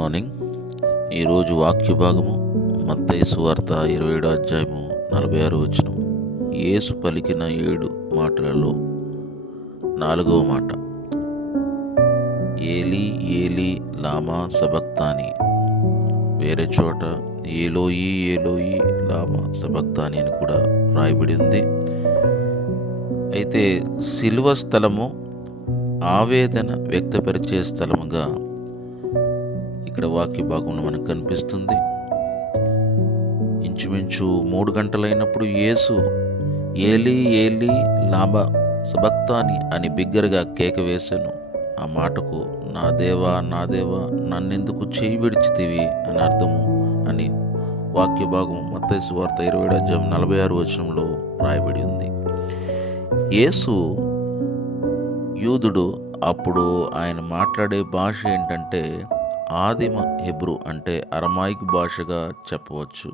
Morning. ఈరోజు వాక్య భాగము మత్తయి సువార్త 27వ అధ్యాయము 46వ వచనం. యేసు పలికిన 7 మాటలలో 4వ మాట, ఏలీ ఏలీ లామా సబక్తాని. వేరే చోట ఏలోయి ఏలోయి లామా సబక్తాని అని కూడా రాయబడి ఉంది. అయితే సిలువ స్థలము ఆవేదన వ్యక్తపరిచే స్థలముగా ఇక్కడ వాక్య భాగంలో మనకు కనిపిస్తుంది. ఇంచుమించు 3 గంటలైనప్పుడు యేసు ఏలీ ఏలీ లామా సబక్తాని అని బిగ్గరగా కేక వేశాను. ఆ మాటకు నా దేవా నా దేవా నన్నెందుకు చేయి విడిచితివి అని అర్థము అని వాక్య భాగం మత్తయి సువార్త 27వ అధ్యాయం 46వ వచనంలో రాయబడి ఉంది. యేసు యూదుడు. అప్పుడు ఆయన మాట్లాడే భాష ఏంటంటే ఆదిమ హెబ్రూ, అంటే అరమాయిక్ భాషగా చెప్పవచ్చు.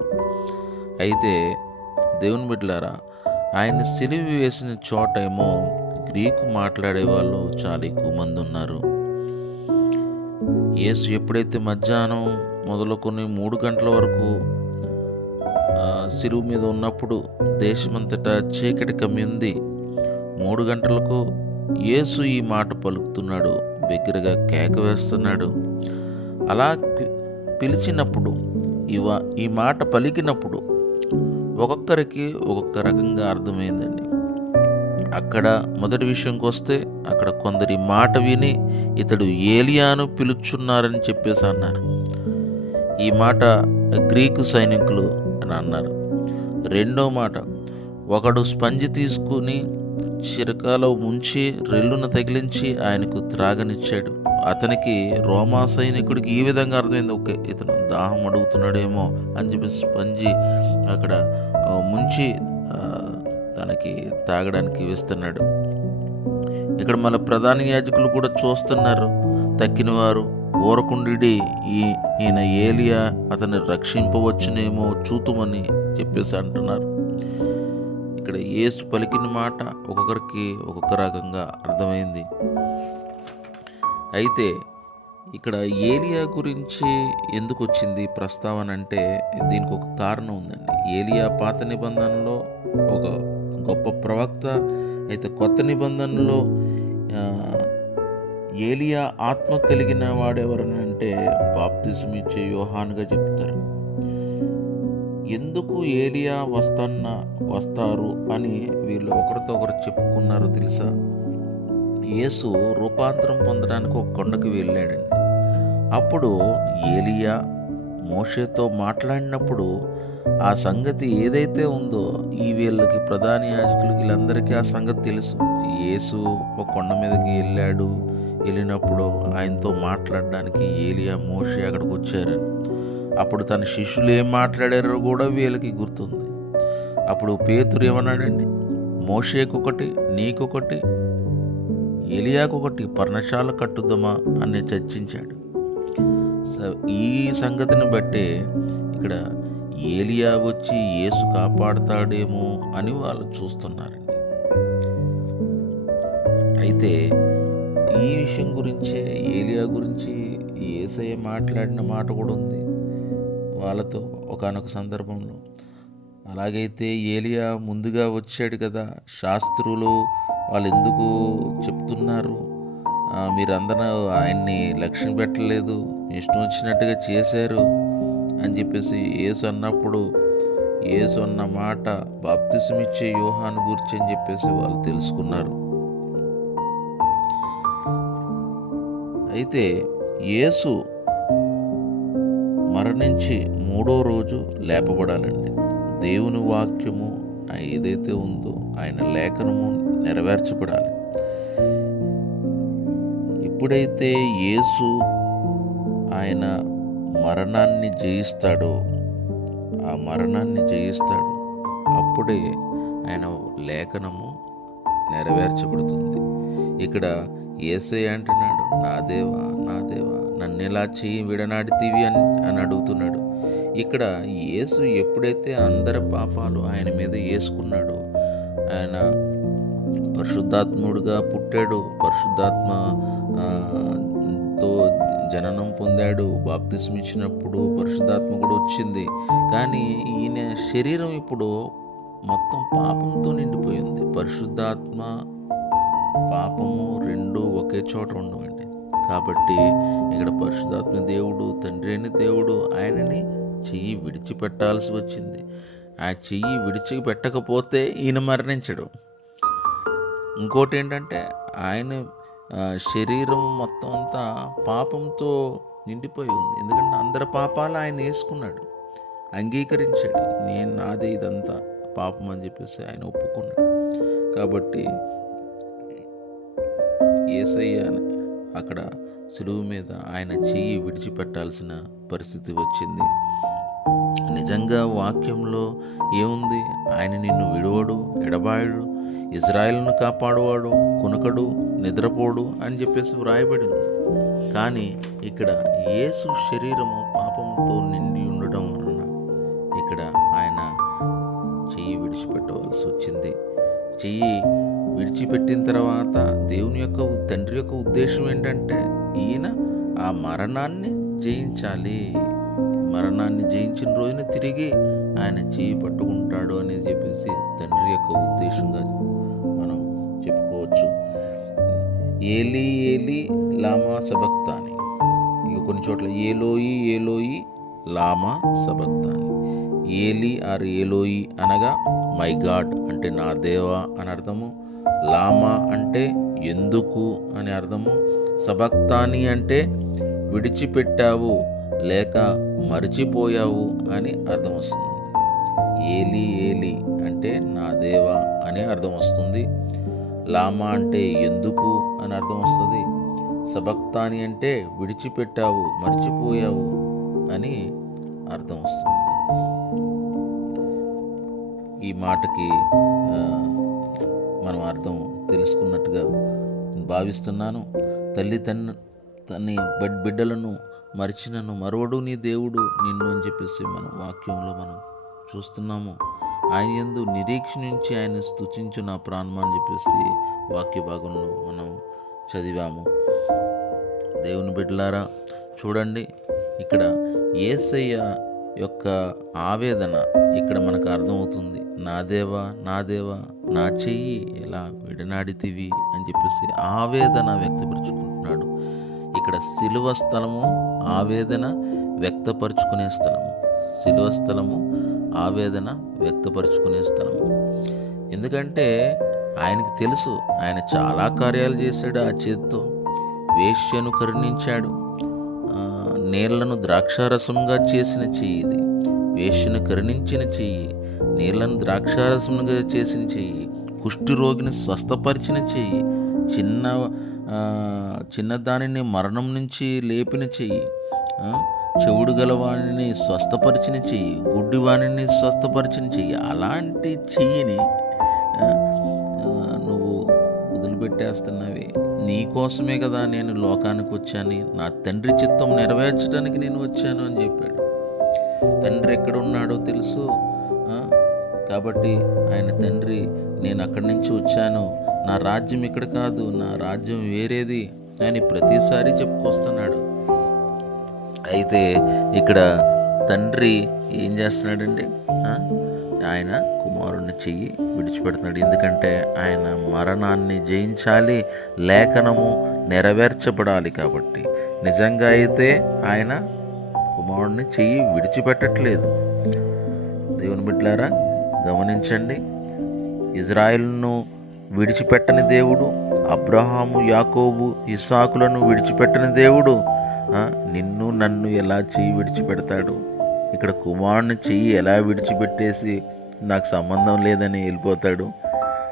అయితే దేవుని బిడ్డలారా, ఆయన సిలువ వేసిన చోటేమో గ్రీకు మాట్లాడే వాళ్ళు చాలా ఎక్కువ మంది ఉన్నారు. యేసు ఎప్పుడైతే మధ్యాహ్నం మొదలుకొని 3 గంటల వరకు సిలువ మీద ఉన్నప్పుడు దేశమంతటా చీకటి కమ్మింది. 3 గంటలకు యేసు ఈ మాట పలుకుతున్నాడు, బిగ్గరగా కేక వేస్తున్నాడు. అలా పిలిచినప్పుడు ఈ మాట పలికినప్పుడు ఒక్కొక్కరికి ఒక్కొక్క రకంగా అర్థమైందండి. అక్కడ మొదటి విషయంకి వస్తే, అక్కడ కొందరి మాట విని ఇతడు ఏలియాను పిలుచున్నారని చెప్పేసి అన్నారు. ఈ మాట గ్రీకు సైనికులు అని అన్నారు. రెండో మాట, ఒకడు స్పంజి తీసుకుని చిరకాలో ముంచి రెల్లును తగిలించి ఆయనకు త్రాగనిచ్చాడు. అతనికి రోమా సైనికుడికి ఈ విధంగా అర్థమైంది, ఓకే ఇతను దాహం అడుగుతున్నాడేమో అని చెప్పి స్పంజి అక్కడ ముంచి తనకి తాగడానికి వేస్తున్నాడు. ఇక్కడ మళ్ళీ ప్రధాన యాజకులు కూడా చూస్తున్నారు. తక్కిన వారు ఊరకుండి ఈయన ఏలియా అతన్ని రక్షింపవచ్చునేమో చూతుమని చెప్పేసి అంటున్నారు. ఇక్కడ యేసు పలికిన మాట ఒక్కొక్కరికి ఒక్కొక్క రకంగా అర్థమైంది. అయితే ఇక్కడ ఏలియా గురించి ఎందుకు వచ్చింది ప్రస్తావన అంటే, దీనికి ఒక కారణం ఉందండి. ఏలియా పాత నిబంధనలో ఒక గొప్ప ప్రవక్త. అయితే కొత్త నిబంధనలో ఏలియా ఆత్మ కలిగిన వాడెవరని అంటే బాప్తిసం ఇచ్చే యోహానుగా చెప్తారు. ఎందుకు ఏలియా వస్తారు అని వీళ్ళు ఒకరితో ఒకరు చెప్పుకున్నారు తెలుసా? యేసు రూపాంతరం పొందడానికి ఒక కొండకు వెళ్ళాడండి. అప్పుడు ఏలియా మోషేతో మాట్లాడినప్పుడు ఆ సంగతి ఏదైతే ఉందో వీళ్ళకి ప్రధాన యాజకులకి వీళ్ళందరికీ ఆ సంగతి తెలుసు. యేసు ఒక కొండ మీదకి వెళ్ళినప్పుడు ఆయనతో మాట్లాడడానికి ఏలియా మోషే అక్కడికి వచ్చారని. అప్పుడు తన శిష్యులు ఏం మాట్లాడారో కూడా వీళ్ళకి గుర్తుంది. అప్పుడు పేతురు ఏమన్నాడండి, మోషేకొకటి నీకొకటి ఏలియాకొకటి పర్ణశాల కట్టుదమా అని చర్చించాడు. ఈ సంగతిని బట్టే ఇక్కడ ఏలియా వచ్చి యేసు కాపాడుతాడేమో అని వాళ్ళు చూస్తున్నారండి. అయితే ఈ విషయం గురించే, ఏలియా గురించి యేసయ్య మాట్లాడిన మాట కూడా ఉంది వాళ్ళతో ఒకానొక సందర్భంలో. అలాగైతే ఏలియా ముందుగా వచ్చాడు కదా, శాస్త్రులు వాళ్ళు ఎందుకు చెప్తున్నారు, మీరందరూ ఆయన్ని లక్ష్యం పెట్టలేదు, ఇష్టం వచ్చినట్టుగా చేశారు అని చెప్పేసి యేసు అన్నప్పుడు, యేసు అన్న మాట బాప్తిసం ఇచ్చే యోహాను గురించి అని చెప్పేసి వాళ్ళు తెలుసుకున్నారు. అయితే యేసు మరణించి 3వ రోజు లేపబడాలండి. దేవుని వాక్యము ఏదైతే ఉందో ఆయన లేఖనము నెరవేర్చబడాలి. ఎప్పుడైతే యేసు ఆయన మరణాన్ని జయిస్తాడో, ఆ మరణాన్ని జయిస్తాడో అప్పుడే ఆయన లేఖనము నెరవేర్చబడుతుంది. ఇక్కడ యేసయ్య అంటున్నాడు, నా దేవా నా దేవా నన్నెలా చేయి విడనాడితీవి అని అడుగుతున్నాడు. ఇక్కడ యేసు ఎప్పుడైతే అందరి పాపాలు ఆయన మీద వేసుకున్నాడో, ఆయన పరిశుద్ధాత్ముడుగా పుట్టాడు, పరిశుద్ధాత్మతో జననం పొందాడు, బాప్తిస్మం ఇచ్చినప్పుడు పరిశుద్ధాత్మ కూడా వచ్చింది. కానీ ఈయన శరీరం ఇప్పుడు మొత్తం పాపంతో నిండిపోయింది. పరిశుద్ధాత్మ, పాపము రెండు ఒకే చోట ఉండవండి. కాబట్టి ఇక్కడ పరిశుద్ధాత్మ దేవుడు, తండ్రి అయిన దేవుడు ఆయనని చెయ్యి విడిచిపెట్టాల్సి వచ్చింది. ఆ చెయ్యి విడిచిపెట్టకపోతే ఈయన మరణించడు. ఇంకోటి ఏంటంటే ఆయన శరీరం మొత్తం అంతా పాపంతో నిండిపోయి ఉంది. ఎందుకంటే అందరి పాపాలు ఆయన వేసుకున్నాడు, అంగీకరించాడు. నాదే ఇదంతా పాపం అని చెప్పేసి ఆయన ఒప్పుకున్నాడు. కాబట్టి యేసయ్య అక్కడ సులువు మీద ఆయన చెయ్యి విడిచిపెట్టాల్సిన పరిస్థితి వచ్చింది. నిజంగా వాక్యంలో ఏముంది? ఆయన నిన్ను విడువడు, ఎడబాయడు, ఇజ్రాయేలును కాపాడువాడు, కునకడు, నిద్రపోడు అని చెప్పేసి వ్రాయబడి ఉంది. కానీ ఇక్కడ యేసు శరీరము పాపంతో నిండి ఉండడం వలన ఇక్కడ ఆయన చెయ్యి విడిచిపెట్టవలసి వచ్చింది. చెయ్యి విడిచిపెట్టిన తర్వాత తండ్రి యొక్క ఉద్దేశం ఏంటంటే ఈయన ఆ మరణాన్ని జయించాలి. మరణాన్ని జయించిన రోజున తిరిగి ఆయన చెయ్యి పట్టుకుంటాడు అనేది చెప్పేసి తండ్రి యొక్క ఉద్దేశంగా మనం చెప్పుకోవచ్చు. ఏలీ ఏలీ లామా సబక్తాని, ఇక కొన్ని చోట్ల ఏలోయి ఏలోయి లామా సబక్తాని. ఏలీ ఆర్ ఏలోయి అనగా మై గాడ్ అంటే నా దేవా అని అర్థము. లామా అంటే ఎందుకు అని అర్థము. సబక్తాని అంటే విడిచిపెట్టావు లేక మరిచిపోయావు అని అర్థం వస్తుంది. ఏలీ ఏలీ అంటే నా దేవా అనే అర్థం వస్తుంది. లామా అంటే ఎందుకు అని అర్థం వస్తుంది. సబక్తాని అంటే విడిచిపెట్టావు, మర్చిపోయావు అని అర్థం వస్తుంది. ఈ మాటకి మనం అర్థం తెలుసుకున్నట్టుగా భావిస్తున్నాను. తల్లి తన బిడ్డలను మరిచినను మరువడు నీ దేవుడు నిన్ను అని చెప్పేసి మనం వాక్యంలో మనం చూస్తున్నాము. ఆయన యందు నిరీక్షించి ఆయన స్తుతించు నా ప్రాణమా అని చెప్పేసి వాక్య భాగంలో మనం చదివాము. దేవుని బిడ్డలారా చూడండి, ఇక్కడ యేసయ్య యొక్క ఆవేదన ఇక్కడ మనకు అర్థమవుతుంది. నా దేవా నా దేవా నా చెయ్యి ఎలా విడనాడితివి అని చెప్పేసి ఆవేదన వ్యక్తపరుచుకుంటున్నాడు. ఇక్కడ శిలువ స్థలము ఆవేదన వ్యక్తపరుచుకునే స్థలము. శిలువ స్థలము ఆవేదన వ్యక్తపరుచుకునే స్థలము. ఎందుకంటే ఆయనకు తెలుసు, ఆయన చాలా కార్యాలు చేశాడు. ఆ చేతితో వేశ్యను కరుణించాడు. నీళ్లను ద్రాక్షారసంగా చేసిన చెయ్యి ఇది. వేశ్యను కరుణించిన చెయ్యి, నీళ్లను ద్రాక్షారసంగా చేసిన చెయ్యి, కుష్టి రోగిని స్వస్థపరిచిన చెయ్యి, చిన్నదానిని మరణం నుంచి లేపిన చెయ్యి, చెవుడు గలవాణిని స్వస్థపరిచిన చెయ్యి, గుడ్డివాణిని స్వస్థపరిచిన చెయ్యి. అలాంటి చెయ్యిని నువ్వు వదిలిపెట్టేస్తున్నవి. నీ కోసమే కదా నేను లోకానికి వచ్చాను, నా తండ్రి చిత్తం నెరవేర్చడానికి నేను వచ్చాను అని చెప్పాడు. తండ్రి ఎక్కడున్నాడో తెలుసు. కాబట్టి ఆయన తండ్రి నేను అక్కడి నుంచి వచ్చాను, నా రాజ్యం ఇక్కడ కాదు, నా రాజ్యం వేరేది అని ప్రతిసారి చెప్పుకొస్తున్నాడు. అయితే ఇక్కడ తండ్రి ఏం చేస్తున్నాడండి? ఆయన కుమారుడిని చెయ్యి విడిచిపెడుతున్నాడు. ఎందుకంటే ఆయన మరణాన్ని జయించాలి, లేఖనము నెరవేర్చబడాలి. కాబట్టి నిజంగా అయితే ఆయన కుమారుడిని చెయ్యి విడిచిపెట్టట్లేదు. దేవుని బిడ్డలారా గమనించండి, ఇజ్రాయేలును విడిచిపెట్టని దేవుడు, అబ్రహాము, యాకోబు, ఇస్సాకులను విడిచిపెట్టని దేవుడు నిన్ను నన్ను ఎలా చెయ్యి విడిచిపెడతాడు? ఇక్కడ కుమారుని చెయ్యి ఎలా విడిచిపెట్టేసి నాకు సంబంధం లేదని వెళ్ళిపోతాడు?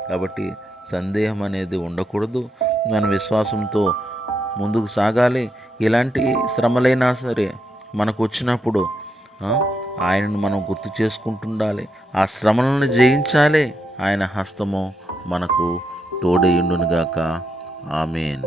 కాబట్టి సందేహం అనేది ఉండకూడదు. మన విశ్వాసంతో ముందుకు సాగాలి. ఇలాంటి శ్రమలైనా సరే మనకు వచ్చినప్పుడు ఆయనను మనం గుర్తు చేసుకుంటుండాలి. ఆ శ్రమలను జయించాలి. ఆయన హస్తము మనకు తోడయుండునుగాక. ఆమేన్.